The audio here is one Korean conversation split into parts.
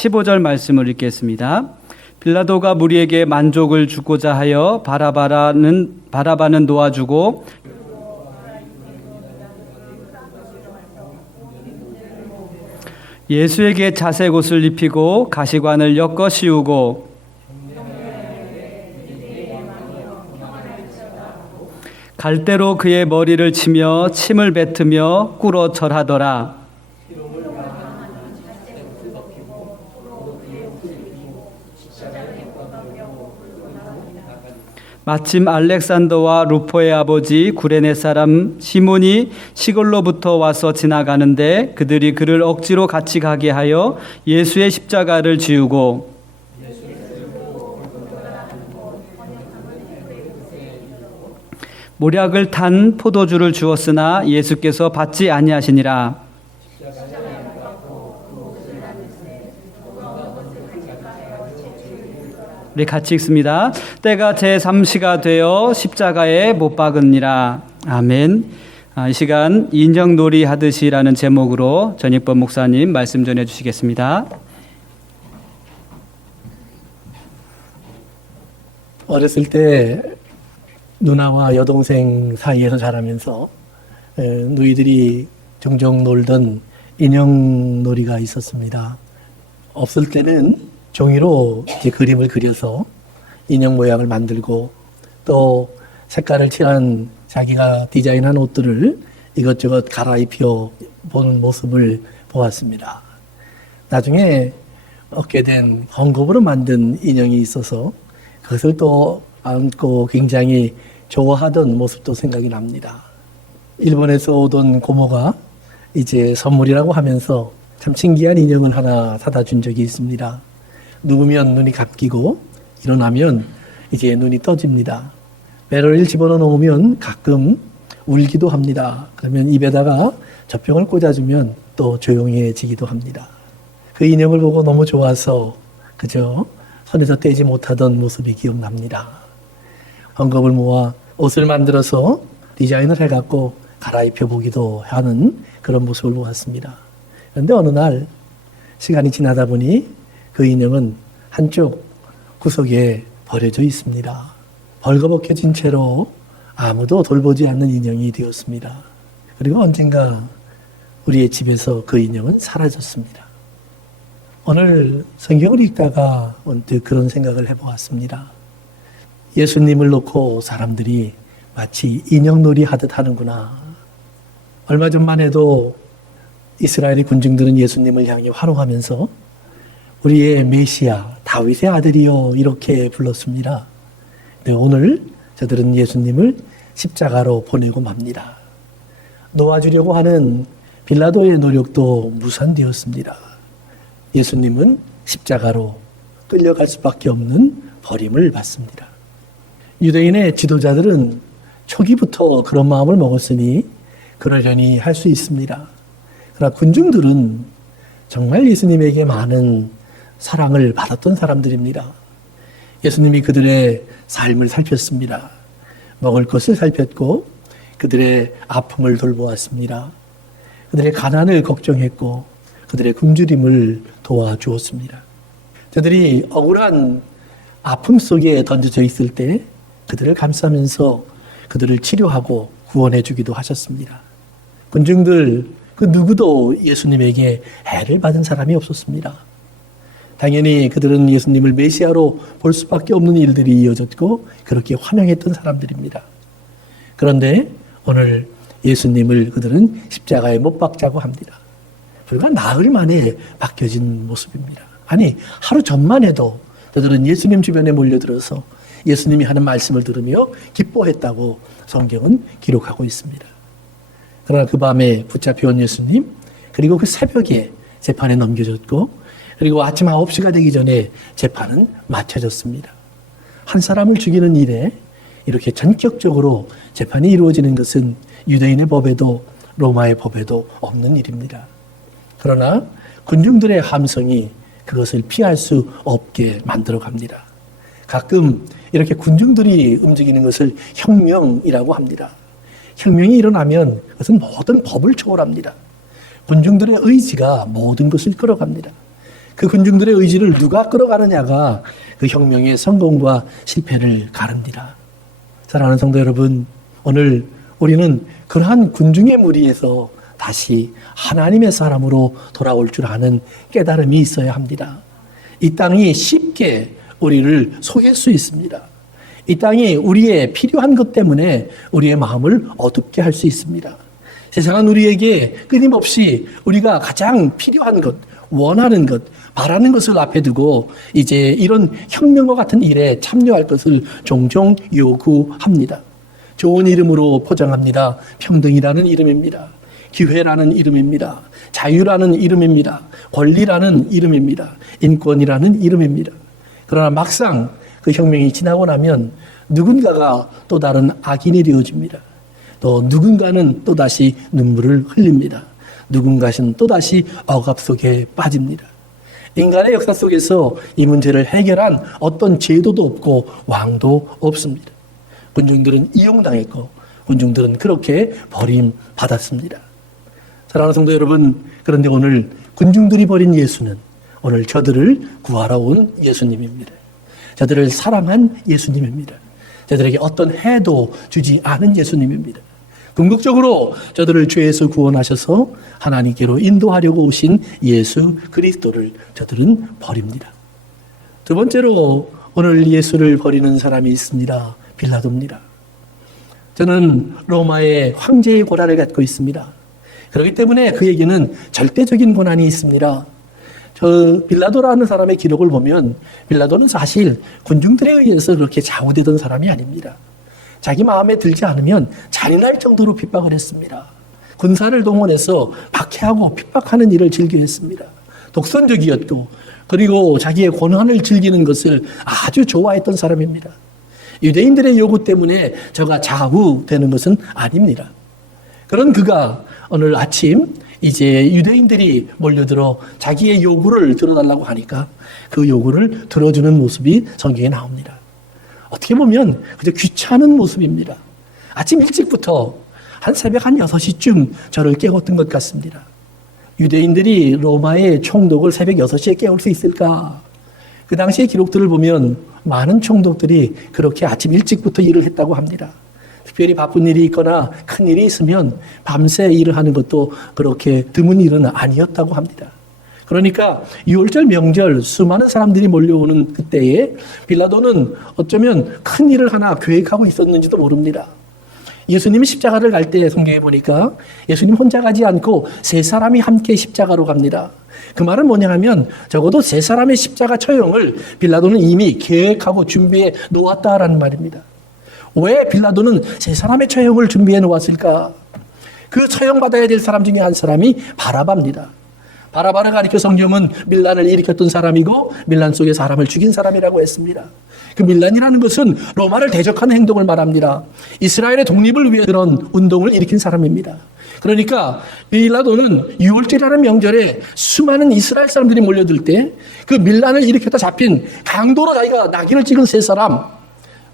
15절 말씀을 읽겠습니다. 빌라도가 무리에게 만족을 주고자 하여 바라바는 놓아주고 예수에게 자색 옷을 입히고 가시관을 엮어 씌우고 갈대로 그의 머리를 치며 침을 뱉으며 꿇어 절하더라. 마침 알렉산더와 루포의 아버지 구레네 사람 시몬이 시골로부터 와서 지나가는데 그들이 그를 억지로 같이 가게 하여 예수의 십자가를 지우고 모략을 탄 포도주를 주었으나 예수께서 받지 아니하시니라. 우리 같이 읽습니다. 때가 제3시가 되어 십자가에 못 박으니라. 아멘. 이 시간 인정놀이 하듯이라는 제목으로 전익범 목사님 말씀 전해 주시겠습니다. 어렸을 때 누나와 여동생 사이에서 자라면서 누이들이 종종 놀던 인형놀이가 있었습니다. 없을 때는 종이로 이제 그림을 그려서 인형 모양을 만들고 또 색깔을 칠한 자기가 디자인한 옷들을 이것저것 갈아입혀 보는 모습을 보았습니다. 나중에 얻게 된 헝겊으로 만든 인형이 있어서 그것을 또 안고 굉장히 좋아하던 모습도 생각이 납니다. 일본에서 오던 고모가 이제 선물이라고 하면서 참 신기한 인형을 하나 사다 준 적이 있습니다. 누우면 눈이 감기고 일어나면 이제 눈이 떠집니다. 배를 집어넣어 놓으면 가끔 울기도 합니다. 그러면 입에다가 젖병을 꽂아주면 또 조용해지기도 합니다. 그 인형을 보고 너무 좋아서 그저 손에서 떼지 못하던 모습이 기억납니다. 헝겊을 모아 옷을 만들어서 디자인을 해갖고 갈아입혀 보기도 하는 그런 모습을 보았습니다. 그런데 어느 날 시간이 지나다 보니 그 인형은 한쪽 구석에 버려져 있습니다. 벌거벗겨진 채로 아무도 돌보지 않는 인형이 되었습니다. 그리고 언젠가 우리의 집에서 그 인형은 사라졌습니다. 오늘 성경을 읽다가 언뜻 그런 생각을 해보았습니다. 예수님을 놓고 사람들이 마치 인형놀이 하듯 하는구나. 얼마 전만 해도 이스라엘의 군중들은 예수님을 향해 환호하면서 우리의 메시아 다윗의 아들이요 이렇게 불렀습니다. 네, 오늘 저들은 예수님을 십자가로 보내고 맙니다. 놓아주려고 하는 빌라도의 노력도 무산되었습니다. 예수님은 십자가로 끌려갈 수밖에 없는 버림을 받습니다. 유대인의 지도자들은 초기부터 그런 마음을 먹었으니 그러려니 할 수 있습니다. 그러나 군중들은 정말 예수님에게 많은 사랑을 받았던 사람들입니다. 예수님이 그들의 삶을 살폈습니다. 먹을 것을 살폈고 그들의 아픔을 돌보았습니다. 그들의 가난을 걱정했고 그들의 굶주림을 도와주었습니다. 저들이 억울한 아픔 속에 던져져 있을 때 그들을 감싸면서 그들을 치료하고 구원해 주기도 하셨습니다. 군중들 그 누구도 예수님에게 해를 받은 사람이 없었습니다. 당연히 그들은 예수님을 메시아로 볼 수밖에 없는 일들이 이어졌고 그렇게 환영했던 사람들입니다. 그런데 오늘 예수님을 그들은 십자가에 못 박자고 합니다. 불과 나흘 만에 바뀌어진 모습입니다. 아니 하루 전만 해도 그들은 예수님 주변에 몰려들어서 예수님이 하는 말씀을 들으며 기뻐했다고 성경은 기록하고 있습니다. 그러나 그 밤에 붙잡혀온 예수님 그리고 그 새벽에 재판에 넘겨졌고 그리고 아침 9시가 되기 전에 재판은 마쳐졌습니다. 한 사람을 죽이는 일에 이렇게 전격적으로 재판이 이루어지는 것은 유대인의 법에도 로마의 법에도 없는 일입니다. 그러나 군중들의 함성이 그것을 피할 수 없게 만들어 갑니다. 가끔 이렇게 군중들이 움직이는 것을 혁명이라고 합니다. 혁명이 일어나면 그것은 모든 법을 초월합니다. 군중들의 의지가 모든 것을 끌어갑니다. 그 군중들의 의지를 누가 끌어가느냐가 그 혁명의 성공과 실패를 가릅니다. 사랑하는 성도 여러분, 오늘 우리는 그러한 군중의 무리에서 다시 하나님의 사람으로 돌아올 줄 아는 깨달음이 있어야 합니다. 이 땅이 쉽게 우리를 속일 수 있습니다. 이 땅이 우리의 필요한 것 때문에 우리의 마음을 어둡게 할 수 있습니다. 세상은 우리에게 끊임없이 우리가 가장 필요한 것, 원하는 것, 바라는 것을 앞에 두고 이제 이런 혁명과 같은 일에 참여할 것을 종종 요구합니다. 좋은 이름으로 포장합니다. 평등이라는 이름입니다. 기회라는 이름입니다. 자유라는 이름입니다. 권리라는 이름입니다. 인권이라는 이름입니다. 그러나 막상 그 혁명이 지나고 나면 누군가가 또 다른 악인이 되어집니다. 또 누군가는 또다시 눈물을 흘립니다. 누군가는 또다시 억압 속에 빠집니다. 인간의 역사 속에서 이 문제를 해결한 어떤 제도도 없고 왕도 없습니다. 군중들은 이용당했고 군중들은 그렇게 버림받았습니다. 사랑하는 성도 여러분, 그런데 오늘 군중들이 버린 예수는 오늘 저들을 구하러 온 예수님입니다. 저들을 사랑한 예수님입니다. 저들에게 어떤 해도 주지 않은 예수님입니다. 궁극적으로 저들을 죄에서 구원하셔서 하나님께로 인도하려고 오신 예수 그리스도를 저들은 버립니다. 두 번째로 오늘 예수를 버리는 사람이 있습니다. 빌라도입니다. 저는 로마의 황제의 고라를 갖고 있습니다. 그렇기 때문에 그에게는 절대적인 권한이 있습니다. 저 빌라도라는 사람의 기록을 보면 빌라도는 사실 군중들에 의해서 그렇게 좌우되던 사람이 아닙니다. 자기 마음에 들지 않으면 잔인할 정도로 핍박을 했습니다. 군사를 동원해서 박해하고 핍박하는 일을 즐겨했습니다. 독선적이었고 그리고 자기의 권한을 즐기는 것을 아주 좋아했던 사람입니다. 유대인들의 요구 때문에 저가 좌우되는 것은 아닙니다. 그런 그가 오늘 아침 이제 유대인들이 몰려들어 자기의 요구를 들어달라고 하니까 그 요구를 들어주는 모습이 성경에 나옵니다. 어떻게 보면 그저 귀찮은 모습입니다. 아침 일찍부터 한 새벽 한 6시쯤 저를 깨웠던 것 같습니다. 유대인들이 로마의 총독을 새벽 6시에 깨울 수 있을까? 그 당시의 기록들을 보면 많은 총독들이 그렇게 아침 일찍부터 일을 했다고 합니다. 특별히 바쁜 일이 있거나 큰 일이 있으면 밤새 일을 하는 것도 그렇게 드문 일은 아니었다고 합니다. 그러니까 6월절 명절 수많은 사람들이 몰려오는 그때에 빌라도는 어쩌면 큰 일을 하나 계획하고 있었는지도 모릅니다. 예수님이 십자가를 갈 때 성경에 보니까 예수님 혼자 가지 않고 세 사람이 함께 십자가로 갑니다. 그 말은 뭐냐 하면 적어도 세 사람의 십자가 처형을 빌라도는 이미 계획하고 준비해 놓았다라는 말입니다. 왜 빌라도는 세 사람의 처형을 준비해 놓았을까? 그 처형받아야 될 사람 중에 한 사람이 바라바입니다. 바라바를 가리켜 성경은 밀란을 일으켰던 사람이고 밀란 속에 사람을 죽인 사람이라고 했습니다. 그 밀란이라는 것은 로마를 대적하는 행동을 말합니다. 이스라엘의 독립을 위해 그런 운동을 일으킨 사람입니다. 그러니까 빌라도는 6월절이라는 명절에 수많은 이스라엘 사람들이 몰려들 때 그 밀란을 일으켰다 잡힌 강도로 자기가 낙인을 찍은 세 사람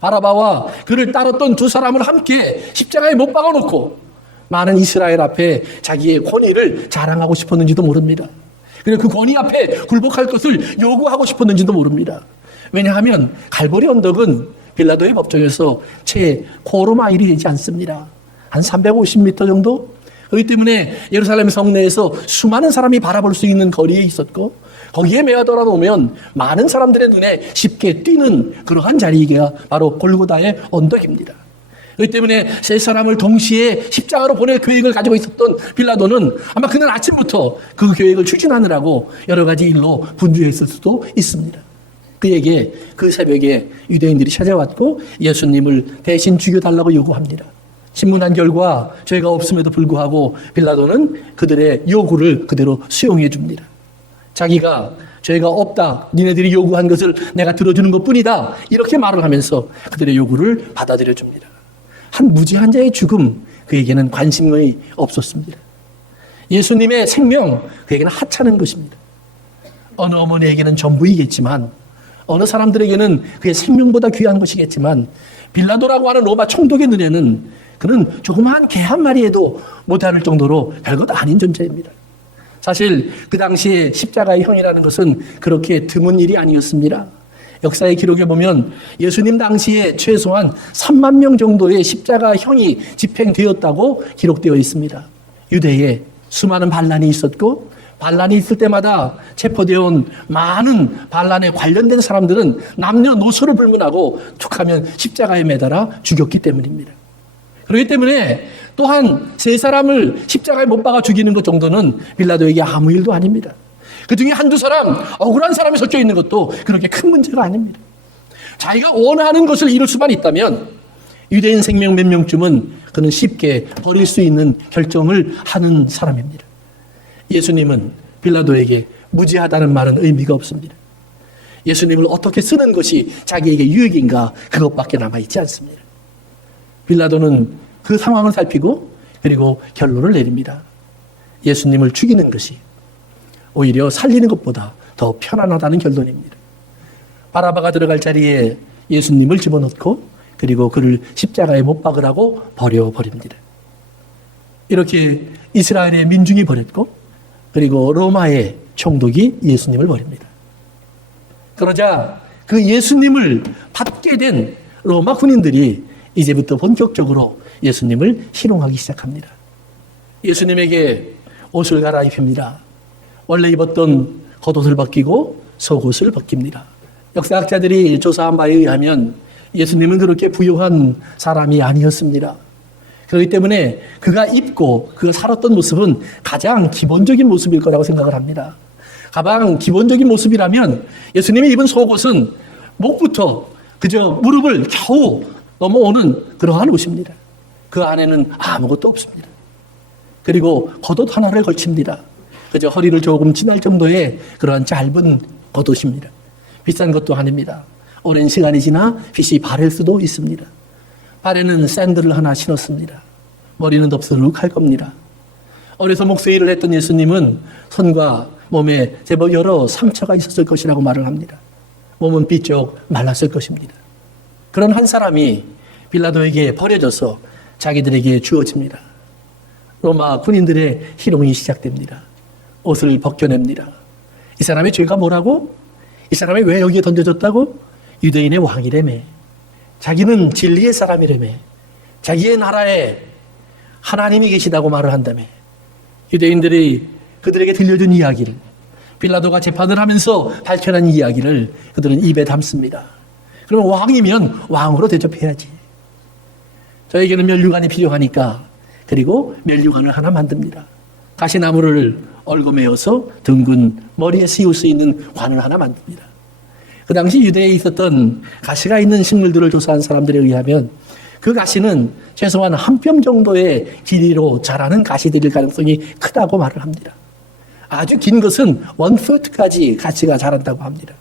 바라바와 그를 따랐던 두 사람을 함께 십자가에 못 박아놓고 많은 이스라엘 앞에 자기의 권위를 자랑하고 싶었는지도 모릅니다. 그리고 그 권위 앞에 굴복할 것을 요구하고 싶었는지도 모릅니다. 왜냐하면 갈보리 언덕은 빌라도의 법정에서 채 코로마일이 되지 않습니다. 한 350m 정도? 그렇기 때문에 예루살렘 성내에서 수많은 사람이 바라볼 수 있는 거리에 있었고 거기에 매어들어 놓으면 많은 사람들의 눈에 쉽게 띄는 그러한 자리가 바로 골고다의 언덕입니다. 그렇기 때문에 세 사람을 동시에 십자가로 보낼 계획을 가지고 있었던 빌라도는 아마 그날 아침부터 그 계획을 추진하느라고 여러 가지 일로 분주했을 수도 있습니다. 그에게 그 새벽에 유대인들이 찾아왔고 예수님을 대신 죽여달라고 요구합니다. 신문한 결과 죄가 없음에도 불구하고 빌라도는 그들의 요구를 그대로 수용해 줍니다. 자기가 죄가 없다, 니네들이 요구한 것을 내가 들어주는 것뿐이다, 이렇게 말을 하면서 그들의 요구를 받아들여 줍니다. 한 무지한 자의 죽음, 그에게는 관심이 없었습니다. 예수님의 생명, 그에게는 하찮은 것입니다. 어느 어머니에게는 전부이겠지만 어느 사람들에게는 그의 생명보다 귀한 것이겠지만 빌라도라고 하는 로마 총독의 눈에는 그는 조그마한 개 한 마리에도 못할 정도로 별것 아닌 존재입니다. 사실 그 당시에 십자가의 형이라는 것은 그렇게 드문 일이 아니었습니다. 역사의 기록에 보면 예수님 당시에 최소한 3만 명 정도의 십자가 형이 집행되었다고 기록되어 있습니다. 유대에 수많은 반란이 있었고 반란이 있을 때마다 체포되어 온 많은 반란에 관련된 사람들은 남녀노소를 불문하고 툭하면 십자가에 매달아 죽였기 때문입니다. 그렇기 때문에 또한 세 사람을 십자가에 못 박아 죽이는 것 정도는 빌라도에게 아무 일도 아닙니다. 그 중에 한두 사람, 억울한 사람이 섞여 있는 것도 그렇게 큰 문제가 아닙니다. 자기가 원하는 것을 이룰 수만 있다면 유대인 생명 몇 명쯤은 그는 쉽게 버릴 수 있는 결정을 하는 사람입니다. 예수님은 빌라도에게 무지하다는 말은 의미가 없습니다. 예수님을 어떻게 쓰는 것이 자기에게 유익인가 그것밖에 남아있지 않습니다. 빌라도는 그 상황을 살피고 그리고 결론을 내립니다. 예수님을 죽이는 것이 오히려 살리는 것보다 더 편안하다는 결론입니다. 바라바가 들어갈 자리에 예수님을 집어넣고 그리고 그를 십자가에 못 박으라고 버려버립니다. 이렇게 이스라엘의 민중이 버렸고 그리고 로마의 총독이 예수님을 버립니다. 그러자 그 예수님을 받게 된 로마 군인들이 이제부터 본격적으로 예수님을 희롱하기 시작합니다. 예수님에게 옷을 갈아입힙니다. 원래 입었던 겉옷을 벗기고 속옷을 벗깁니다. 역사학자들이 조사한 바에 의하면 예수님은 그렇게 부유한 사람이 아니었습니다. 그렇기 때문에 그가 입고 그가 살았던 모습은 가장 기본적인 모습일 거라고 생각을 합니다. 가장 기본적인 모습이라면 예수님이 입은 속옷은 목부터 그저 무릎을 겨우 넘어오는 그러한 옷입니다. 그 안에는 아무것도 없습니다. 그리고 겉옷 하나를 걸칩니다. 그저 허리를 조금 지날 정도의 그러한 짧은 겉옷입니다. 비싼 것도 아닙니다. 오랜 시간이 지나 빛이 바랄 수도 있습니다. 발에는 샌들을 하나 신었습니다. 머리는 덥수룩할 겁니다. 어려서 목수일을 했던 예수님은 손과 몸에 제법 여러 상처가 있었을 것이라고 말을 합니다. 몸은 삐쩍 말랐을 것입니다. 그런 한 사람이 빌라도에게 버려져서 자기들에게 주어집니다. 로마 군인들의 희롱이 시작됩니다. 옷을 벗겨냅니다. 이 사람의 죄가 뭐라고? 이 사람이 왜 여기에 던져졌다고? 유대인의 왕이라며. 자기는 진리의 사람이라며. 자기의 나라에 하나님이 계시다고 말을 한다며. 유대인들이 그들에게 들려준 이야기를, 빌라도가 재판을 하면서 밝혀낸 이야기를 그들은 입에 담습니다. 그럼 왕이면 왕으로 대접해야지. 저에게는 면류관이 필요하니까 그리고 면류관을 하나 만듭니다. 가시나무를 얽어매어서 둥근 머리에 씌울 수 있는 관을 하나 만듭니다. 그 당시 유대에 있었던 가시가 있는 식물들을 조사한 사람들에 의하면 그 가시는 최소한 한 뼘 정도의 길이로 자라는 가시들일 가능성이 크다고 말을 합니다. 아주 긴 것은 1풋까지 가시가 자란다고 합니다.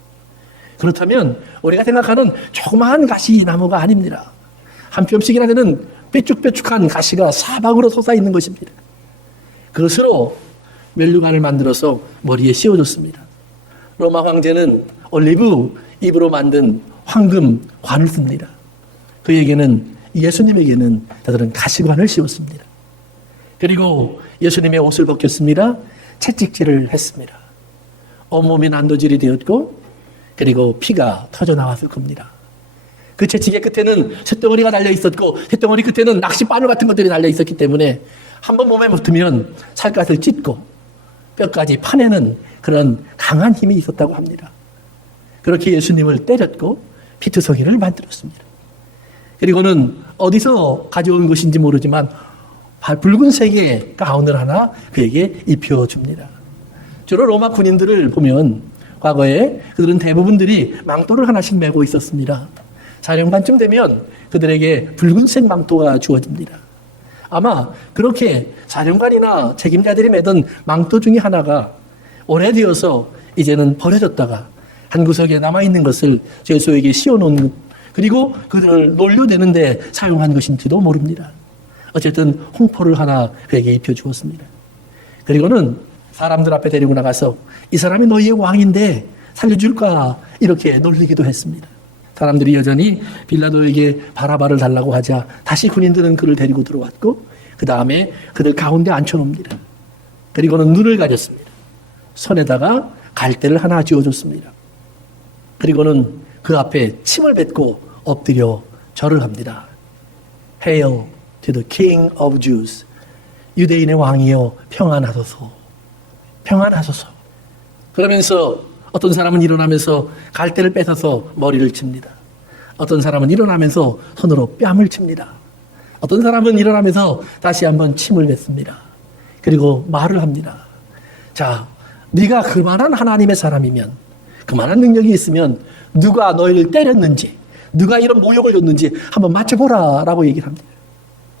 그렇다면 우리가 생각하는 조그마한 가시 나무가 아닙니다. 한 뼘씩이나 되는 뾰족뾰족한 가시가 사방으로 솟아있는 것입니다. 그것으로 면류관을 만들어서 머리에 씌워줬습니다. 로마 황제는 올리브 잎으로 만든 황금 관을 씁니다. 그에게는 예수님에게는 그들은 가시관을 씌웠습니다. 그리고 예수님의 옷을 벗겼습니다. 채찍질을 했습니다. 온몸이 난도질이 되었고 그리고 피가 터져나왔을 겁니다. 그 채찍의 끝에는 쇳덩어리가 달려 있었고 쇳덩어리 끝에는 낚싯바늘 같은 것들이 달려 있었기 때문에 한번 몸에 붙으면 살갗을 찢고 뼈까지 파내는 그런 강한 힘이 있었다고 합니다. 그렇게 예수님을 때렸고 피투성이를 만들었습니다. 그리고는 어디서 가져온 것인지 모르지만 붉은색의 가운을 하나 그에게 입혀줍니다. 주로 로마 군인들을 보면 과거에 그들은 대부분들이 망토를 하나씩 메고 있었습니다. 사령관쯤 되면 그들에게 붉은색 망토가 주어집니다. 아마 그렇게 사령관이나 책임자들이 매던 망토 중에 하나가 오래되어서 이제는 버려졌다가 한 구석에 남아있는 것을 죄수에게 씌워놓은 그리고 그들을 놀려대는데 사용한 것인지도 모릅니다. 어쨌든 홍포를 하나 그에게 입혀주었습니다. 그리고는 사람들 앞에 데리고 나가서 이 사람이 너희의 왕인데 살려줄까 이렇게 놀리기도 했습니다. 사람들이 여전히 빌라도에게 바라바를 달라고 하자 다시 군인들은 그를 데리고 들어왔고 그 다음에 그들 가운데 앉혀놓습니다. 그리고는 눈을 가렸습니다. 손에다가 갈대를 하나 쥐어줬습니다. 그리고는 그 앞에 침을 뱉고 엎드려 절을 합니다. Hail to the King of Jews. 유대인의 왕이여 평안하소서. 평안하소서. 그러면서 어떤 사람은 일어나면서 갈대를 뺏어서 머리를 칩니다. 어떤 사람은 일어나면서 손으로 뺨을 칩니다. 어떤 사람은 일어나면서 다시 한번 침을 뱉습니다. 그리고 말을 합니다. 자, 네가 그만한 하나님의 사람이면, 그만한 능력이 있으면 누가 너희를 때렸는지, 누가 이런 모욕을 줬는지 한번 맞춰보라 라고 얘기를 합니다.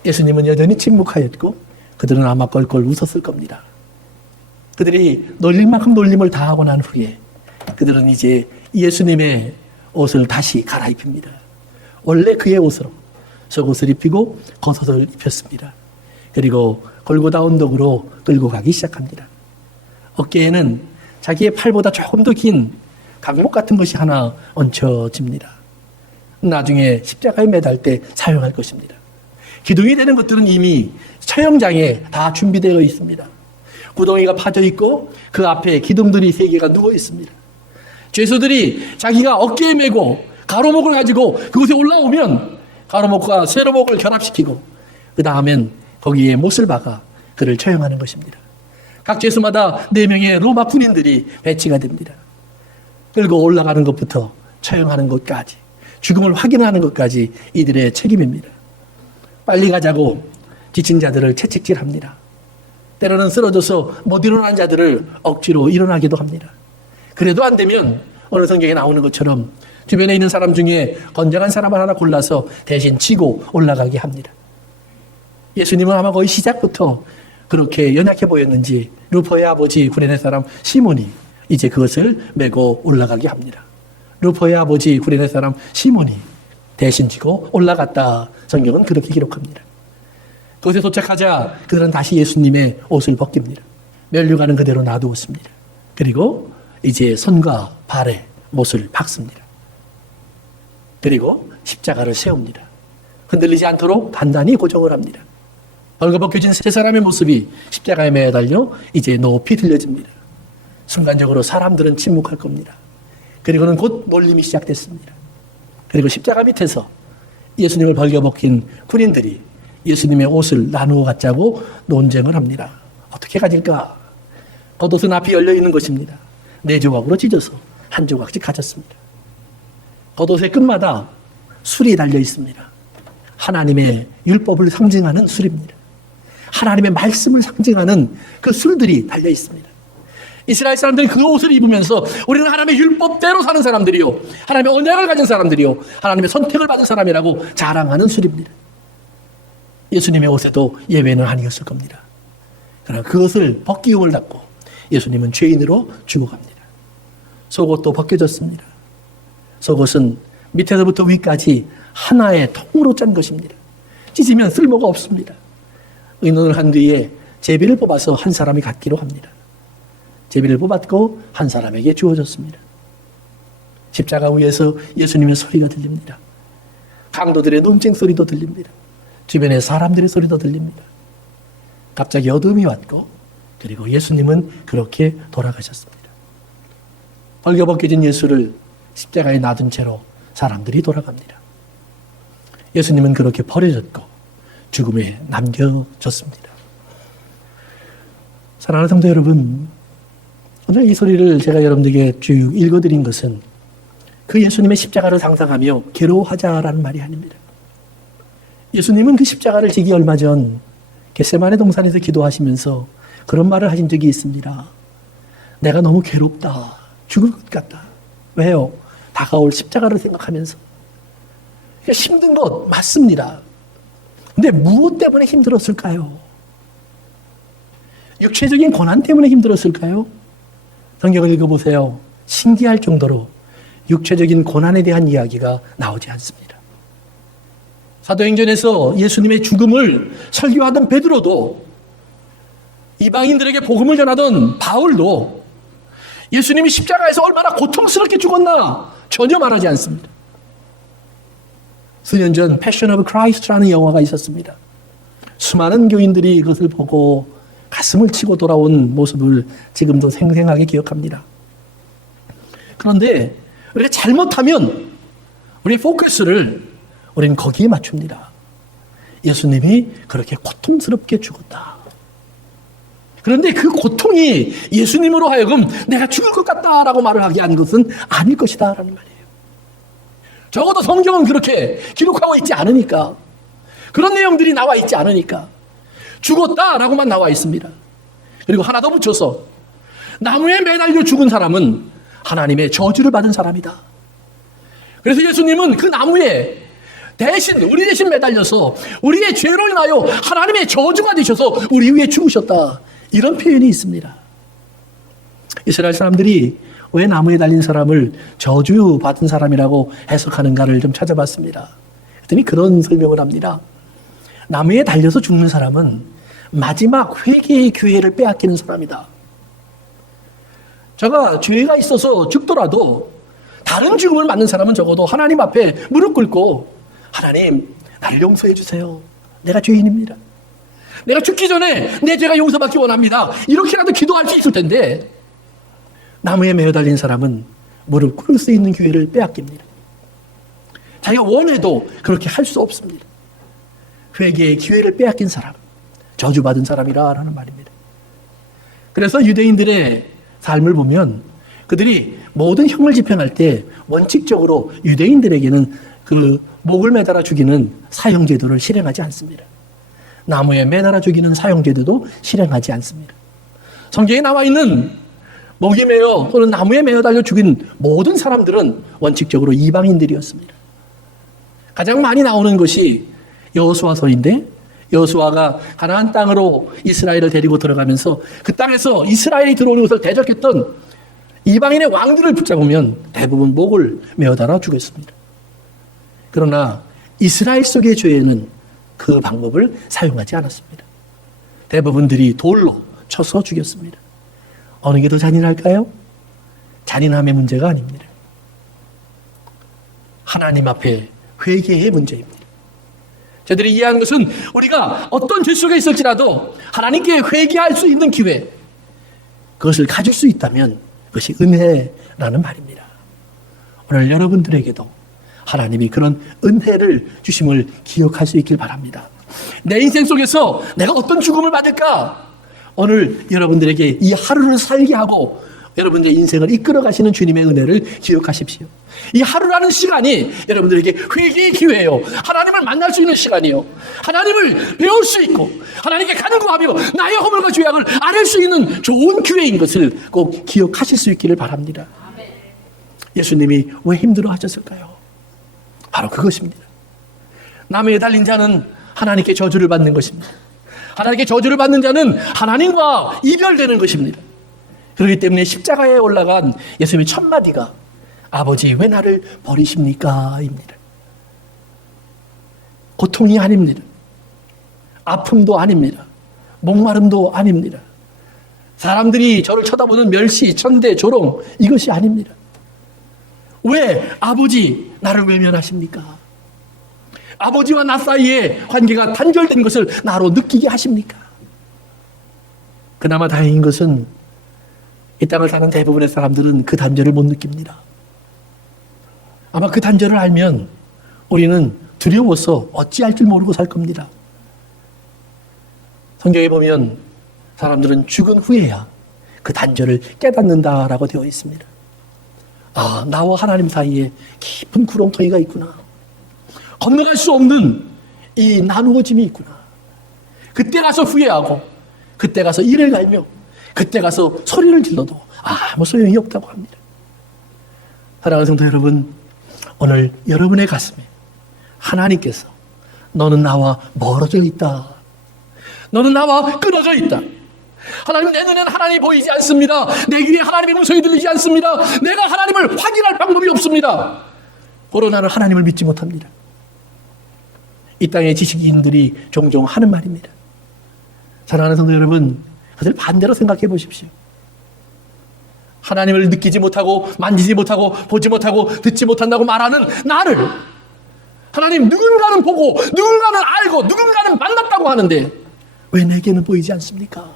예수님은 여전히 침묵하였고 그들은 아마 껄껄 웃었을 겁니다. 그들이 놀릴 만큼 놀림을 당하고 난 후에 그들은 이제 예수님의 옷을 다시 갈아입힙니다. 원래 그의 옷으로 속옷을 입히고 겉옷을 입혔습니다. 그리고 골고다 언덕으로 끌고 가기 시작합니다. 어깨에는 자기의 팔보다 조금 더 긴 강목 같은 것이 하나 얹혀집니다. 나중에 십자가에 매달 때 사용할 것입니다. 기둥이 되는 것들은 이미 처형장에 다 준비되어 있습니다. 구덩이가 파져 있고 그 앞에 기둥들이 3개가 누워 있습니다. 죄수들이 자기가 어깨에 메고 가로목을 가지고 그곳에 올라오면 가로목과 세로목을 결합시키고 그 다음엔 거기에 못을 박아 그를 처형하는 것입니다. 각 죄수마다 4명의 로마 군인들이 배치가 됩니다. 끌고 올라가는 것부터 처형하는 것까지, 죽음을 확인하는 것까지 이들의 책임입니다. 빨리 가자고 지친 자들을 채찍질합니다. 때로는 쓰러져서 못 일어난 자들을 억지로 일어나기도 합니다. 그래도 안 되면 오늘 성경에 나오는 것처럼 주변에 있는 사람 중에 건장한 사람을 하나 골라서 대신 치고 올라가게 합니다. 예수님은 아마 거의 시작부터 그렇게 연약해 보였는지 루포의 아버지 구레네 사람 시몬이 이제 그것을 메고 올라가게 합니다. 루포의 아버지 구레네 사람 시몬이 대신 지고 올라갔다. 성경은 그렇게 기록합니다. 그곳에 도착하자 그들은 다시 예수님의 옷을 벗깁니다. 면류관은 그대로 놔두었습니다. 그리고 이제 손과 발에 못을 박습니다. 그리고 십자가를 세웁니다. 흔들리지 않도록 단단히 고정을 합니다. 벌거벗겨진 세 사람의 모습이 십자가에 매달려 이제 높이 들려집니다. 순간적으로 사람들은 침묵할 겁니다. 그리고는 곧 몰림이 시작됐습니다. 그리고 십자가 밑에서 예수님을 벌거벗긴 군인들이 예수님의 옷을 나누어 갖자고 논쟁을 합니다. 어떻게 가질까? 겉옷은 앞이 열려 있는 것입니다. 4조각으로 찢어서 한 조각씩 가졌습니다. 겉옷의 끝마다 술이 달려 있습니다. 하나님의 율법을 상징하는 술입니다. 하나님의 말씀을 상징하는 그 술들이 달려 있습니다. 이스라엘 사람들이 그 옷을 입으면서 우리는 하나님의 율법대로 사는 사람들이요, 하나님의 언약을 가진 사람들이요, 하나님의 선택을 받은 사람이라고 자랑하는 술입니다. 예수님의 옷에도 예외는 아니었을 겁니다. 그러나 그것을 벗기움을 닫고 예수님은 죄인으로 죽어갑니다. 속옷도 벗겨졌습니다. 속옷은 밑에서부터 위까지 하나의 통으로 짠 것입니다. 찢으면 쓸모가 없습니다. 의논을 한 뒤에 제비를 뽑아서 한 사람이 갖기로 합니다. 제비를 뽑았고 한 사람에게 주어졌습니다. 십자가 위에서 예수님의 소리가 들립니다. 강도들의 논쟁 소리도 들립니다. 주변의 사람들의 소리도 들립니다. 갑자기 어둠이 왔고 그리고 예수님은 그렇게 돌아가셨습니다. 벌거벗겨진 예수를 십자가에 놔둔 채로 사람들이 돌아갑니다. 예수님은 그렇게 버려졌고 죽음에 남겨졌습니다. 사랑하는 성도 여러분, 오늘 이 소리를 제가 여러분들에게 쭉 읽어드린 것은 그 예수님의 십자가를 상상하며 괴로워하자라는 말이 아닙니다. 예수님은 그 십자가를 지기 얼마 전 겟세마네 동산에서 기도하시면서 그런 말을 하신 적이 있습니다. 내가 너무 괴롭다. 죽을 것 같다. 왜요? 다가올 십자가를 생각하면서. 힘든 것 맞습니다. 근데 무엇 때문에 힘들었을까요? 육체적인 고난 때문에 힘들었을까요? 성경을 읽어보세요. 신기할 정도로 육체적인 고난에 대한 이야기가 나오지 않습니다. 사도행전에서 예수님의 죽음을 설교하던 베드로도, 이방인들에게 복음을 전하던 바울도 예수님이 십자가에서 얼마나 고통스럽게 죽었나 전혀 말하지 않습니다. 수년 전 패션 오브 크라이스트라는 영화가 있었습니다. 수많은 교인들이 이것을 보고 가슴을 치고 돌아온 모습을 지금도 생생하게 기억합니다. 그런데 우리가 잘못하면 우리의 포커스를 우리는 거기에 맞춥니다. 예수님이 그렇게 고통스럽게 죽었다. 그런데 그 고통이 예수님으로 하여금 내가 죽을 것 같다라고 말을 하게 한 것은 아닐 것이다 라는 말이에요. 적어도 성경은 그렇게 기록하고 있지 않으니까, 그런 내용들이 나와 있지 않으니까 죽었다라고만 나와 있습니다. 그리고 하나 더 붙여서 나무에 매달려 죽은 사람은 하나님의 저주를 받은 사람이다. 그래서 예수님은 그 나무에 우리 대신 매달려서 우리의 죄로 인하여 하나님의 저주가 되셔서 우리 위에 죽으셨다. 이런 표현이 있습니다. 이스라엘 사람들이 왜 나무에 달린 사람을 저주받은 사람이라고 해석하는가를 좀 찾아봤습니다. 그랬더니 그런 설명을 합니다. 나무에 달려서 죽는 사람은 마지막 회개의 기회를 빼앗기는 사람이다. 제가 죄가 있어서 죽더라도 다른 죽음을 맞는 사람은 적어도 하나님 앞에 무릎 꿇고 하나님, 나를 용서해 주세요. 내가 죄인입니다. 내가 죽기 전에 내 죄가 용서받기 원합니다. 이렇게라도 기도할 수 있을 텐데 나무에 매어 달린 사람은 무릎 꿇을 수 있는 기회를 빼앗깁니다. 자기가 원해도 그렇게 할 수 없습니다. 회개의 기회를 빼앗긴 사람, 저주받은 사람이라는 말입니다. 그래서 유대인들의 삶을 보면 그들이 모든 형을 집행할 때 원칙적으로 유대인들에게는 그 목을 매달아 죽이는 사형제도를 실행하지 않습니다. 나무에 매달아 죽이는 사형제도도 실행하지 않습니다. 성경에 나와 있는 목에 매어 또는 나무에 매어 달려 죽인 모든 사람들은 원칙적으로 이방인들이었습니다. 가장 많이 나오는 것이 여호수아서인데, 여호수아가 가나안 땅으로 이스라엘을 데리고 들어가면서 그 땅에서 이스라엘이 들어오는 것을 대적했던 이방인의 왕들을 붙잡으면 대부분 목을 매어 달아 죽였습니다. 그러나 이스라엘 속의 죄에는 그 방법을 사용하지 않았습니다. 대부분들이 돌로 쳐서 죽였습니다. 어느 게 더 잔인할까요? 잔인함의 문제가 아닙니다. 하나님 앞에 회개의 문제입니다. 저들이 이해하는 것은 우리가 어떤 죄 속에 있을지라도 하나님께 회개할 수 있는 기회, 그것을 가질 수 있다면 그것이 은혜라는 말입니다. 오늘 여러분들에게도 하나님이 그런 은혜를 주심을 기억할 수 있길 바랍니다. 내 인생 속에서 내가 어떤 죽음을 받을까? 오늘 여러분들에게 이 하루를 살게 하고 여러분들의 인생을 이끌어 가시는 주님의 은혜를 기억하십시오. 이 하루라는 시간이 여러분들에게 회개의 기회예요. 하나님을 만날 수 있는 시간이요. 하나님을 배울 수 있고 하나님께 간구하며 나의 허물과 죄악을 아뢰 수 있는 좋은 기회인 것을 꼭 기억하실 수 있기를 바랍니다. 예수님이 왜 힘들어 하셨을까요? 바로 그것입니다. 나무에 달린 자는 하나님께 저주를 받는 것입니다. 하나님께 저주를 받는 자는 하나님과 이별되는 것입니다. 그렇기 때문에 십자가에 올라간 예수님의 첫 마디가 아버지 왜 나를 버리십니까? 입니다. 고통이 아닙니다. 아픔도 아닙니다. 목마름도 아닙니다. 사람들이 저를 쳐다보는 멸시, 천대, 조롱, 이것이 아닙니다. 왜 아버지 나를 외면하십니까? 아버지와 나 사이에 관계가 단절된 것을 나로 느끼게 하십니까? 그나마 다행인 것은 이 땅을 사는 대부분의 사람들은 그 단절을 못 느낍니다. 아마 그 단절을 알면 우리는 두려워서 어찌할 줄 모르고 살 겁니다. 성경에 보면 사람들은 죽은 후에야 그 단절을 깨닫는다라고 되어 있습니다. 아, 나와 하나님 사이에 깊은 구렁텅이가 있구나. 건너갈 수 없는 이 나누어짐이 있구나. 그때 가서 후회하고 그때 가서 이를 갈며 그때 가서 소리를 질러도 아무 소용이 없다고 합니다. 사랑하는 성도 여러분, 오늘 여러분의 가슴에 하나님께서 너는 나와 멀어져 있다. 너는 나와 끊어져 있다. 하나님, 내 눈에는 하나님이 보이지 않습니다. 내 귀에 하나님의 음성이 들리지 않습니다. 내가 하나님을 확인할 방법이 없습니다. 고로 나는 하나님을 믿지 못합니다. 이 땅의 지식인들이 종종 하는 말입니다. 사랑하는 성도 여러분, 그들 반대로 생각해 보십시오. 하나님을 느끼지 못하고 만지지 못하고 보지 못하고 듣지 못한다고 말하는 나를 하나님, 누군가는 보고 누군가는 알고 누군가는 만났다고 하는데 왜 내게는 보이지 않습니까?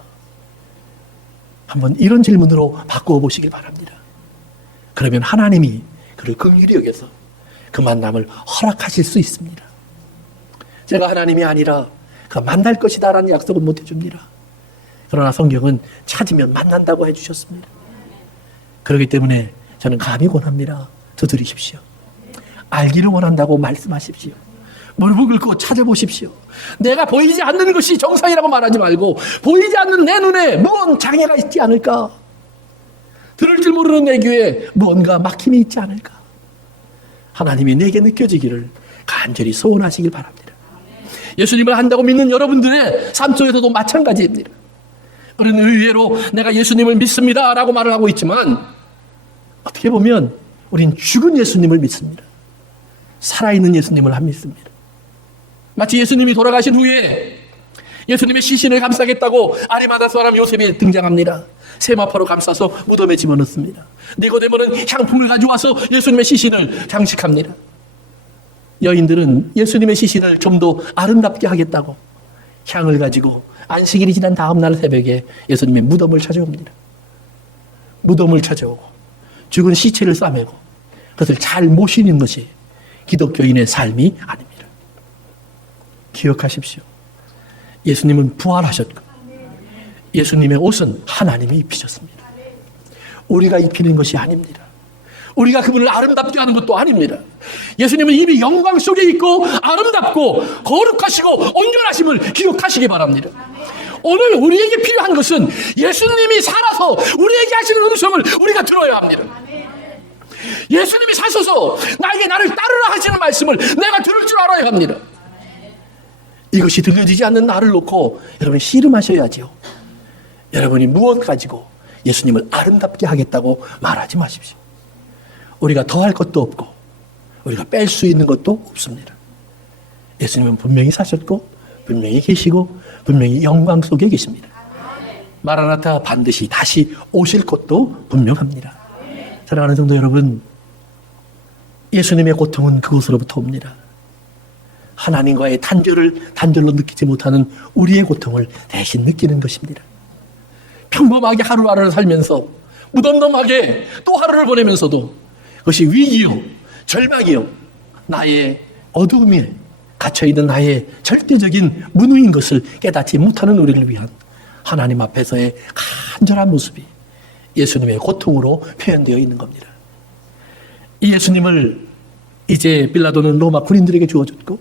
한번 이런 질문으로 바꾸어 보시길 바랍니다. 그러면 하나님이 그를 긍휼히 여겨서 그 만남을 허락하실 수 있습니다. 제가 하나님이 아니라 그 만날 것이다 라는 약속은 못 해줍니다. 그러나 성경은 찾으면 만난다고 해주셨습니다. 그렇기 때문에 저는 감히 권합니다. 두드리십시오. 알기를 원한다고 말씀하십시오. 무릎을 꿇고 찾아보십시오. 내가 보이지 않는 것이 정상이라고 말하지 말고 보이지 않는 내 눈에 무언 장애가 있지 않을까? 들을 줄 모르는 내 귀에 무언가 막힘이 있지 않을까? 하나님이 내게 느껴지기를 간절히 소원하시길 바랍니다. 예수님을 한다고 믿는 여러분들의 삶 속에서도 마찬가지입니다. 우리는 의외로 내가 예수님을 믿습니다 라고 말을 하고 있지만 어떻게 보면 우린 죽은 예수님을 믿습니다. 살아있는 예수님을 안 믿습니다. 마치 예수님이 돌아가신 후에 예수님의 시신을 감싸겠다고 아리마다 사람 요셉이 등장합니다. 세마포로 감싸서 무덤에 집어넣습니다. 니고데모는 향품을 가져와서 예수님의 시신을 장식합니다. 여인들은 예수님의 시신을 좀 더 아름답게 하겠다고 향을 가지고 안식일이 지난 다음 날 새벽에 예수님의 무덤을 찾아옵니다. 무덤을 찾아오고 죽은 시체를 싸매고 그것을 잘 모시는 것이 기독교인의 삶이 아닙니다. 기억하십시오. 예수님은 부활하셨고 예수님의 옷은 하나님이 입히셨습니다. 우리가 입히는 것이 아닙니다. 우리가 그분을 아름답게 하는 것도 아닙니다. 예수님은 이미 영광 속에 있고 아름답고 거룩하시고 온전하심을 기억하시기 바랍니다. 오늘 우리에게 필요한 것은 예수님이 살아서 우리에게 하시는 음성을 우리가 들어야 합니다. 예수님이 사셔서 나에게 나를 따르라 하시는 말씀을 내가 들을 줄 알아야 합니다. 이것이 들려지지 않는 나를 놓고 여러분이 씨름하셔야지요. 여러분이 무엇 가지고 예수님을 아름답게 하겠다고 말하지 마십시오. 우리가 더할 것도 없고 우리가 뺄 수 있는 것도 없습니다. 예수님은 분명히 사셨고 분명히 계시고 분명히 영광 속에 계십니다. 마라나타 반드시 다시 오실 것도 분명합니다. 사랑하는 성도 여러분, 예수님의 고통은 그곳으로부터 옵니다. 하나님과의 단절로 느끼지 못하는 우리의 고통을 대신 느끼는 것입니다. 평범하게 하루하루를 살면서 무덤덤하게 또 하루를 보내면서도 그것이 위기요, 절망이요, 나의 어두움에 갇혀있는 나의 절대적인 무능인 것을 깨닫지 못하는 우리를 위한 하나님 앞에서의 간절한 모습이 예수님의 고통으로 표현되어 있는 겁니다. 이 예수님을 이제 빌라도는 로마 군인들에게 주어줬고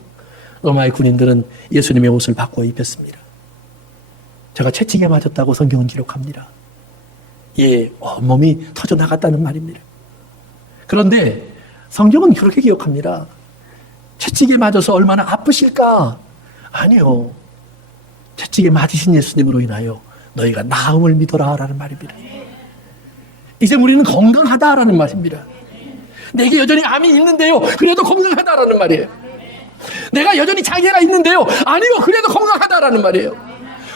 로마의 군인들은 예수님의 옷을 바꿔 입혔습니다. 제가 채찍에 맞았다고 성경은 기록합니다. 예, 몸이 터져나갔다는 말입니다. 그런데 성경은 그렇게 기억합니다. 채찍에 맞아서 얼마나 아프실까? 아니요. 채찍에 맞으신 예수님으로 인하여 너희가 나음을 믿어라 라는 말입니다. 이제 우리는 건강하다라는 말입니다. 내게 여전히 암이 있는데요. 그래도 건강하다라는 말이에요. 내가 여전히 장애가 있는데요. 아니요. 그래도 건강하다라는 말이에요.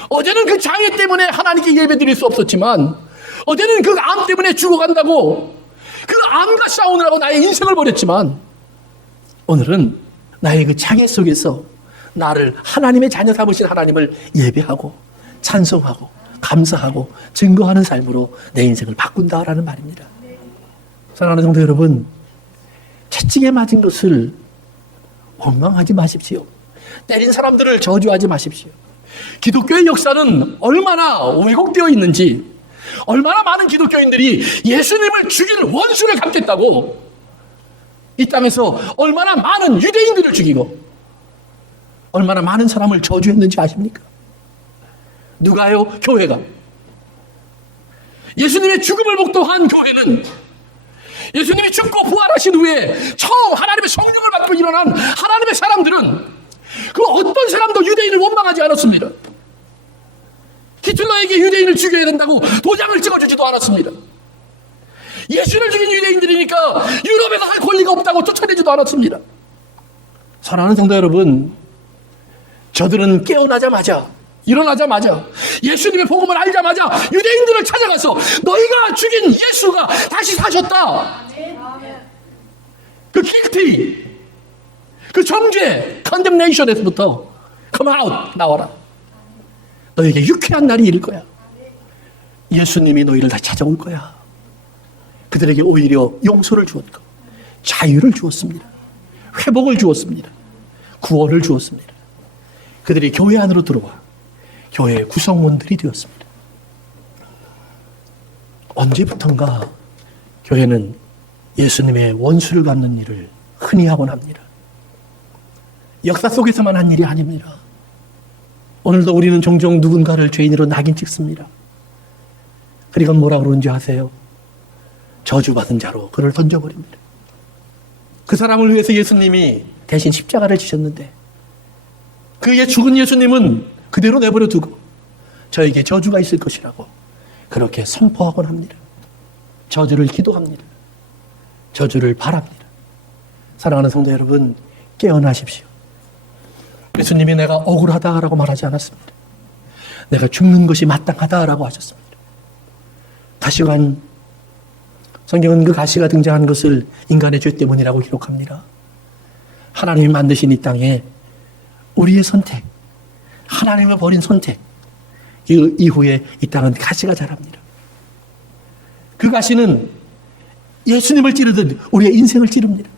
어제는 그 장애 때문에 하나님께 예배드릴 수 없었지만 어제는 그 암 때문에 죽어간다고 그 암과 싸우느라고 나의 인생을 버렸지만 오늘은 나의 그 장애 속에서 나를 하나님의 자녀 삼으신 하나님을 예배하고 찬송하고 감사하고 증거하는 삶으로 내 인생을 바꾼다라는 말입니다. 사랑하는 성도 여러분, 채찍에 맞은 것을 원망하지 마십시오. 때린 사람들을 저주하지 마십시오. 기독교의 역사는 얼마나 왜곡되어 있는지, 얼마나 많은 기독교인들이 예수님을 죽일 원수를 갚겠다고 이 땅에서 얼마나 많은 유대인들을 죽이고 얼마나 많은 사람을 저주했는지 아십니까? 누가요? 교회가. 예수님의 죽음을 목도한 교회는 예수님이 죽고 부활하신 후에 처음 하나님의 성령을 받고 일어난 하나님의 사람들은 그 어떤 사람도 유대인을 원망하지 않았습니다. 히틀러에게 유대인을 죽여야 된다고 도장을 찍어주지도 않았습니다. 예수를 죽인 유대인들이니까 유럽에서 할 권리가 없다고 쫓아내지도 않았습니다. 사랑하는 성도 여러분, 저들은 깨어나자마자 일어나자마자 예수님의 복음을 알자마자 유대인들을 찾아가서 너희가 죽인 예수가 다시 사셨다. 그 guilty, 그 정죄, condemnation에서부터 come out, 나와라. 너에게 유쾌한 날이 이를 거야. 예수님이 너희를 다 찾아올 거야. 그들에게 오히려 용서를 주었고 자유를 주었습니다. 회복을 주었습니다. 구원을 주었습니다. 그들이 교회 안으로 들어와 교회의 구성원들이 되었습니다. 언제부턴가 교회는 예수님의 원수를 갚는 일을 흔히 하곤 합니다. 역사 속에서만 한 일이 아닙니다. 오늘도 우리는 종종 누군가를 죄인으로 낙인 찍습니다. 그리고 뭐라 그러는지 아세요? 저주받은 자로 그를 던져버립니다. 그 사람을 위해서 예수님이 대신 십자가를 지셨는데 그의 죽은 예수님은 그대로 내버려 두고 저에게 저주가 있을 것이라고 그렇게 선포하곤 합니다. 저주를 기도합니다. 저주를 바랍니다. 사랑하는 성도 여러분, 깨어나십시오. 예수님이 내가 억울하다라고 말하지 않았습니다. 내가 죽는 것이 마땅하다라고 하셨습니다. 가시관, 성경은 그 가시가 등장한 것을 인간의 죄 때문이라고 기록합니다. 하나님이 만드신 이 땅에 우리의 선택, 하나님을 버린 선택, 그 이후에 이 땅은 가시가 자랍니다. 그 가시는 예수님을 찌르듯 우리의 인생을 찌릅니다.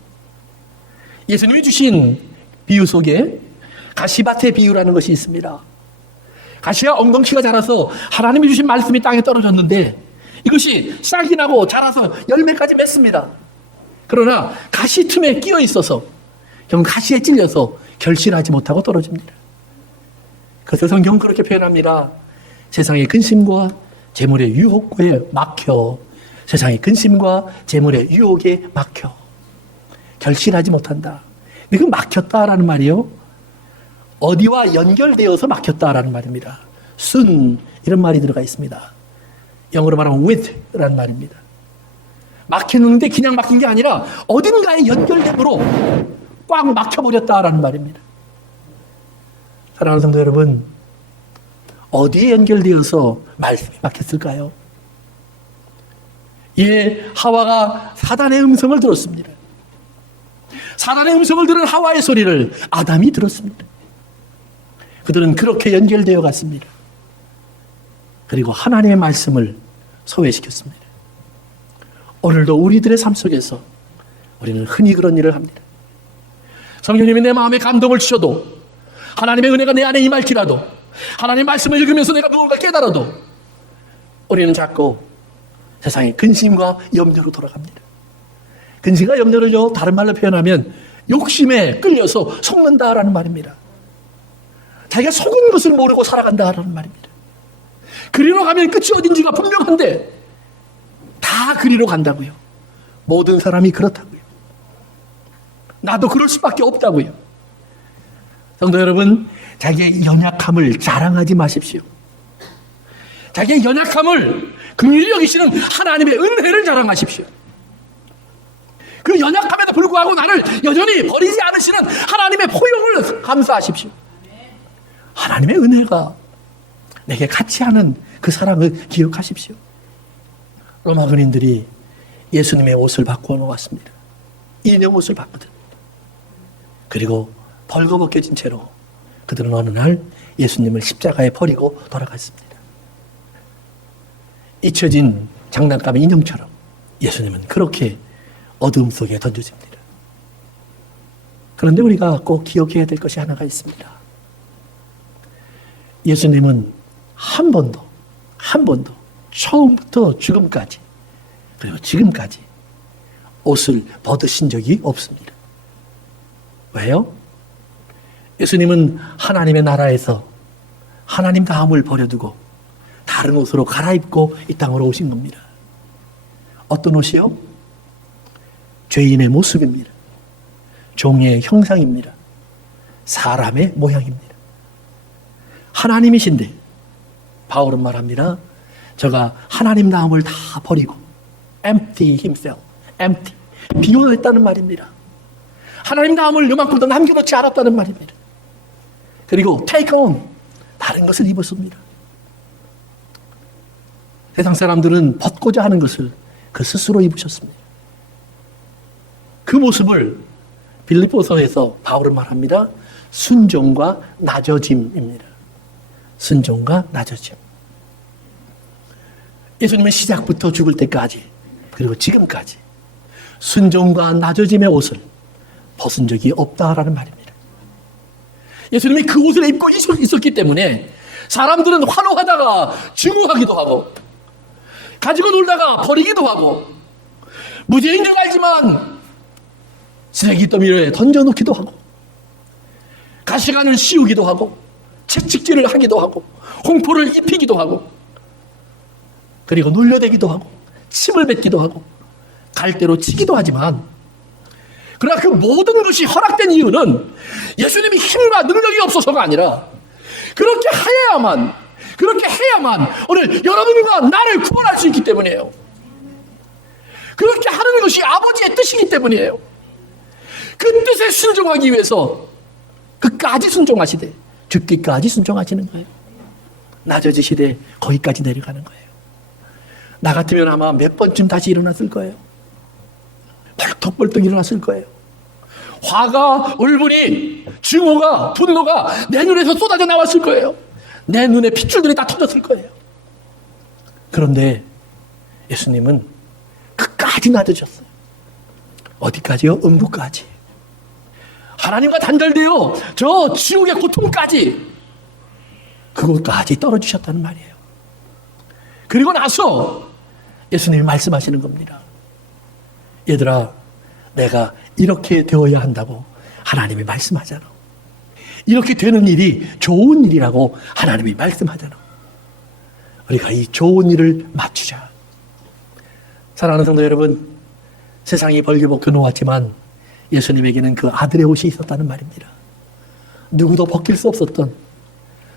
예수님이 주신 비유 속에 가시밭의 비유라는 것이 있습니다. 가시가 엉겅퀴가 자라서 하나님이 주신 말씀이 땅에 떨어졌는데 이것이 싹이 나고 자라서 열매까지 맺습니다. 그러나 가시 틈에 끼어 있어서 결국 가시에 찔려서 결실하지 못하고 떨어집니다. 그래서 성경은 그렇게 표현합니다. 세상의 근심과 재물의 유혹에 막혀, 세상의 근심과 재물의 유혹에 막혀 결실하지 못한다. 근데 그 막혔다라는 말이요, 어디와 연결되어서 막혔다라는 말입니다. 순, 이런 말이 들어가 있습니다. 영어로 말하면 with라는 말입니다. 막혔는데 그냥 막힌 게 아니라 어딘가에 연결됨으로 꽉 막혀버렸다라는 말입니다. 사랑하는 성도 여러분, 어디에 연결되어서 말씀이 막혔을까요? 예, 하와가 사단의 음성을 들었습니다. 사단의 음성을 들은 하와의 소리를 아담이 들었습니다. 그들은 그렇게 연결되어 갔습니다. 그리고 하나님의 말씀을 소외시켰습니다. 오늘도 우리들의 삶 속에서 우리는 흔히 그런 일을 합니다. 성령님이 내 마음에 감동을 주셔도, 하나님의 은혜가 내 안에 임할지라도, 하나님의 말씀을 읽으면서 내가 무언가 깨달아도 우리는 자꾸 세상의 근심과 염려로 돌아갑니다. 근심과 염려를요, 다른 말로 표현하면 욕심에 끌려서 속는다라는 말입니다. 자기가 속은 것을 모르고 살아간다라는 말입니다. 그리로 가면 끝이 어딘지가 분명한데 다 그리로 간다고요. 모든 사람이 그렇다고요. 나도 그럴 수밖에 없다고요. 성도 여러분, 자기의 연약함을 자랑하지 마십시오. 자기의 연약함을 긍휼히 여기시는 하나님의 은혜를 자랑하십시오. 그 연약함에도 불구하고 나를 여전히 버리지 않으시는 하나님의 포용을 감사하십시오. 하나님의 은혜가 내게 같이 하는 그 사랑을 기억하십시오. 로마 군인들이 예수님의 옷을 바꾸어 놓았습니다. 인형 옷을 바꾸듯. 그리고 벌거벗겨진 채로 그들은 어느 날 예수님을 십자가에 버리고 돌아갔습니다. 잊혀진 장난감 인형처럼 예수님은 그렇게 어둠 속에 던져집니다. 그런데 우리가 꼭 기억해야 될 것이 하나가 있습니다. 예수님은 한 번도 처음부터 지금까지, 그리고 지금까지 옷을 벗으신 적이 없습니다. 왜요? 예수님은 하나님의 나라에서 하나님 다음을 버려두고 다른 옷으로 갈아입고 이 땅으로 오신 겁니다. 어떤 옷이요? 죄인의 모습입니다. 종의 형상입니다. 사람의 모양입니다. 하나님이신데 바울은 말합니다. 저가 하나님 다음을 다 버리고 empty himself, empty, 비워냈다는 말입니다. 하나님 다음을 요만큼도 남겨놓지 않았다는 말입니다. 그리고 take on, 다른 것을 입었습니다. 세상 사람들은 벗고자 하는 것을 그 스스로 입으셨습니다. 그 모습을 빌립보서에서 바울은 말합니다. 순종과 낮아짐입니다. 순종과 낮아짐. 예수님은 시작부터 죽을 때까지 그리고 지금까지 순종과 낮아짐의 옷을 벗은 적이 없다라는 말입니다. 예수님이 그 옷을 입고 있었기 때문에 사람들은 환호하다가 증오하기도 하고 가지고 놀다가 버리기도 하고 무죄인 줄 알지만 쓰레기 더미에 던져놓기도 하고 가시관을 씌우기도 하고 채찍질을 하기도 하고 홍포를 입히기도 하고 그리고 놀려대기도 하고 침을 뱉기도 하고 갈대로 치기도 하지만 그러나 그 모든 것이 허락된 이유는 예수님이 힘과 능력이 없어서가 아니라 그렇게 해야만 오늘 여러분과 나를 구원할 수 있기 때문이에요. 그렇게 하는 것이 아버지의 뜻이기 때문이에요. 그 뜻에 순종하기 위해서 끝까지 순종하시되 죽기까지 순종하시는 거예요. 낮아지시되 거기까지 내려가는 거예요. 나 같으면 아마 몇 번쯤 다시 일어났을 거예요. 벌떡벌떡 일어났을 거예요. 화가, 울분이, 증오가, 분노가 내 눈에서 쏟아져 나왔을 거예요. 내 눈에 핏줄들이 다 터졌을 거예요. 그런데 예수님은 끝까지 낮아졌어요. 어디까지요? 음부까지. 하나님과 단절되어 저 지옥의 고통까지 그곳까지 떨어지셨다는 말이에요. 그리고 나서 예수님이 말씀하시는 겁니다. 얘들아, 내가 이렇게 되어야 한다고 하나님이 말씀하잖아. 이렇게 되는 일이 좋은 일이라고 하나님이 말씀하잖아. 우리가 이 좋은 일을 맞추자. 사랑하는 성도 여러분, 세상이 벌거벗겨 놓았지만 예수님에게는 그 아들의 옷이 있었다는 말입니다. 누구도 벗길 수 없었던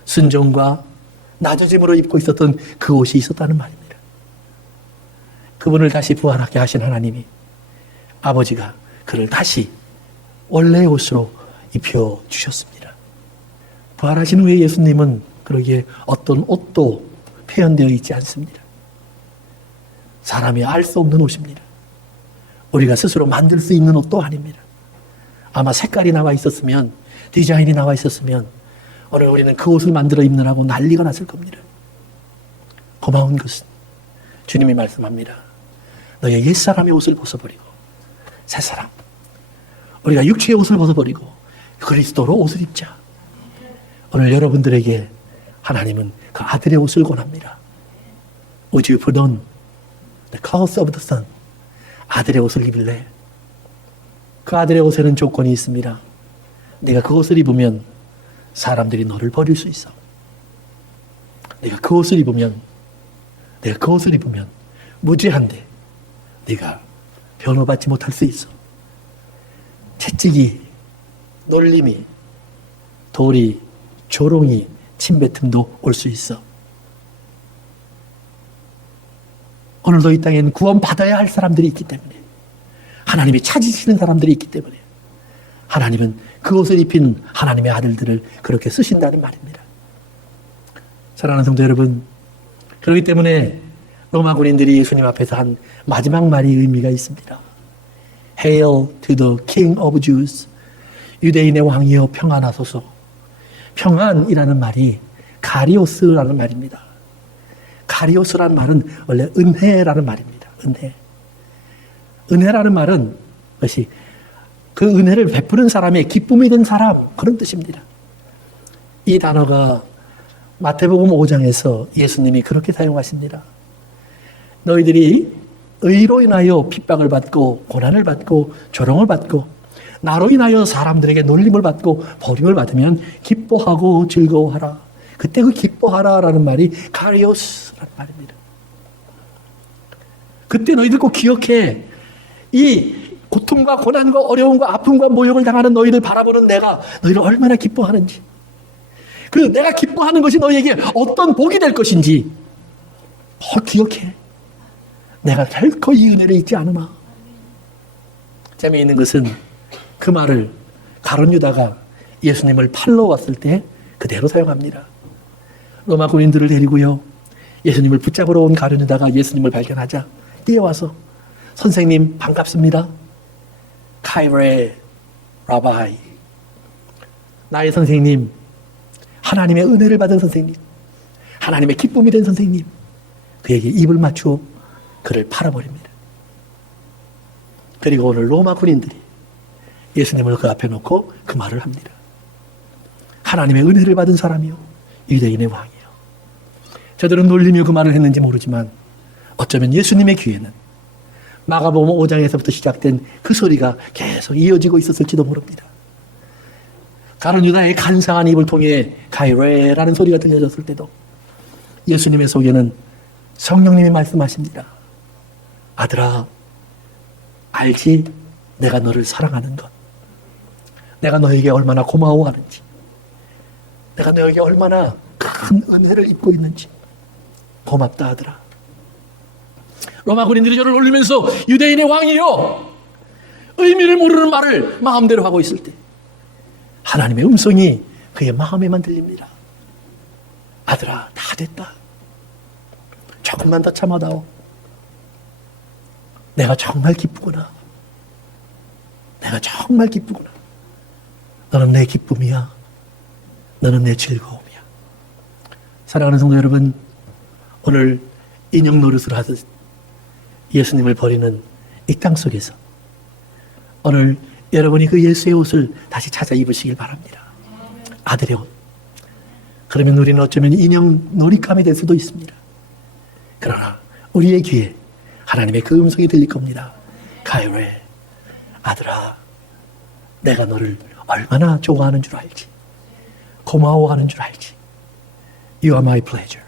순종과 낮아짐으로 입고 있었던 그 옷이 있었다는 말입니다. 그분을 다시 부활하게 하신 하나님이 아버지가 그를 다시 원래의 옷으로 입혀주셨습니다. 부활하신 후에 예수님은 그러기에 어떤 옷도 표현되어 있지 않습니다. 사람이 알 수 없는 옷입니다. 우리가 스스로 만들 수 있는 옷도 아닙니다. 아마 색깔이 나와 있었으면, 디자인이 나와 있었으면 오늘 우리는 그 옷을 만들어 입느라고 난리가 났을 겁니다. 고마운 것은 주님이 말씀합니다. 너의 옛사람의 옷을 벗어버리고 새사람, 우리가 육체의 옷을 벗어버리고 그리스도로 옷을 입자. 오늘 여러분들에게 하나님은 그 아들의 옷을 권합니다. Would you put on the clothes of the Son? 아들의 옷을 입을래? 그 아들의 옷에는 조건이 있습니다. 네가 그 옷을 입으면 사람들이 너를 버릴 수 있어. 네가 그 옷을 입으면 무죄한데 네가 변호받지 못할 수 있어. 채찍이, 놀림이, 돌이, 조롱이, 침뱉음도 올 수 있어. 오늘도 이 땅에는 구원받아야 할 사람들이 있기 때문에, 하나님이 찾으시는 사람들이 있기 때문에 하나님은 그 옷을 입힌 하나님의 아들들을 그렇게 쓰신다는 말입니다. 사랑하는 성도 여러분, 그렇기 때문에 로마 군인들이 예수님 앞에서 한 마지막 말이 의미가 있습니다. Hail to the King of Jews. 유대인의 왕이여 평안하소서. 평안이라는 말이 가리오스라는 말입니다. 가리오스라는 말은 원래 은혜라는 말입니다. 은혜. 은혜라는 말은 것이 그 은혜를 베푸는 사람의 기쁨이 된 사람, 그런 뜻입니다. 이 단어가 마태복음 5장에서 예수님이 그렇게 사용하십니다. 너희들이 의로 인하여 핍박을 받고 고난을 받고 조롱을 받고 나로 인하여 사람들에게 놀림을 받고 버림을 받으면 기뻐하고 즐거워하라. 그때 그 기뻐하라라는 말이 카리오스라는 말입니다. 그때 너희들 꼭 기억해. 이 고통과 고난과 어려움과 아픔과 모욕을 당하는 너희를 바라보는 내가 너희를 얼마나 기뻐하는지, 그 내가 기뻐하는 것이 너희에게 어떤 복이 될 것인지 기억해. 내가 결코 이 은혜를 잊지 않으마. 재미있는 것은 그 말을 가룟 유다가 예수님을 팔러 왔을 때 그대로 사용합니다. 로마 군인들을 데리고요, 예수님을 붙잡으러 온 가룟 유다가 예수님을 발견하자 뛰어와서 선생님 반갑습니다. 카이레 라바이. 나의 선생님, 하나님의 은혜를 받은 선생님, 하나님의 기쁨이 된 선생님, 그에게 입을 맞추어 그를 팔아버립니다. 그리고 오늘 로마 군인들이 예수님을 그 앞에 놓고 그 말을 합니다. 하나님의 은혜를 받은 사람이요 유대인의 왕이요. 저들은 놀리며 그 말을 했는지 모르지만 어쩌면 예수님의 귀에는 마가복음 5장에서부터 시작된 그 소리가 계속 이어지고 있었을지도 모릅니다. 가룟 유다의 간상한 입을 통해 가이레라는 소리가 들려졌을 때도 예수님의 속에는 성령님이 말씀하십니다. 아들아, 알지? 내가 너를 사랑하는 것. 내가 너에게 얼마나 고마워하는지. 내가 너에게 얼마나 큰 은혜를 입고 있는지. 고맙다 아들아. 로마 군인들이 저를 놀리면서 유대인의 왕이요, 의미를 모르는 말을 마음대로 하고 있을 때 하나님의 음성이 그의 마음에만 들립니다. 아들아, 다 됐다. 조금만 더 참아다오. 내가 정말 기쁘구나. 내가 정말 기쁘구나. 너는 내 기쁨이야. 너는 내 즐거움이야. 사랑하는 성도 여러분, 오늘 인형 노릇을 하듯 예수님을 버리는 이 땅 속에서 오늘 여러분이 그 예수의 옷을 다시 찾아 입으시길 바랍니다. 아들의 옷. 그러면 우리는 어쩌면 인형 놀잇감이 될 수도 있습니다. 그러나 우리의 귀에 하나님의 그 음성이 들릴 겁니다. 가이레, 아들아, 내가 너를 얼마나 좋아하는 줄 알지. 고마워하는 줄 알지. You are my pleasure.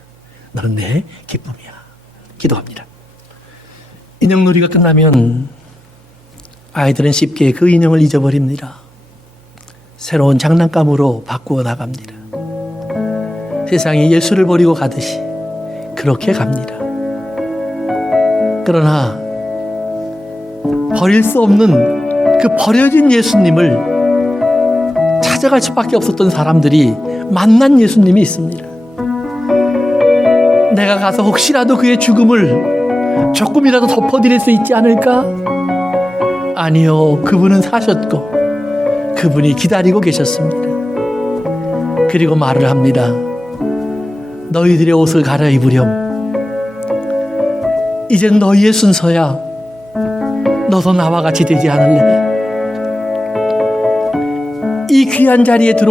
너는 내 기쁨이야. 기도합니다. 인형놀이가 끝나면 아이들은 쉽게 그 인형을 잊어버립니다. 새로운 장난감으로 바꾸어 나갑니다. 세상이 예수를 버리고 가듯이 그렇게 갑니다. 그러나 버릴 수 없는 그 버려진 예수님을 찾아갈 수밖에 없었던 사람들이 만난 예수님이 있습니다. 내가 가서 혹시라도 그의 죽음을 조금이라도 덮어드릴 수 있지 않을까? 아니요, 그분은 사셨고 그분이 기다리고 계셨습니다. 그리고 말을 합니다. 너희들의 옷을 갈아입으렴. 이젠 너희의 순서야. 너도 나와 같이 되지 않을래? 이 귀한 자리에 들어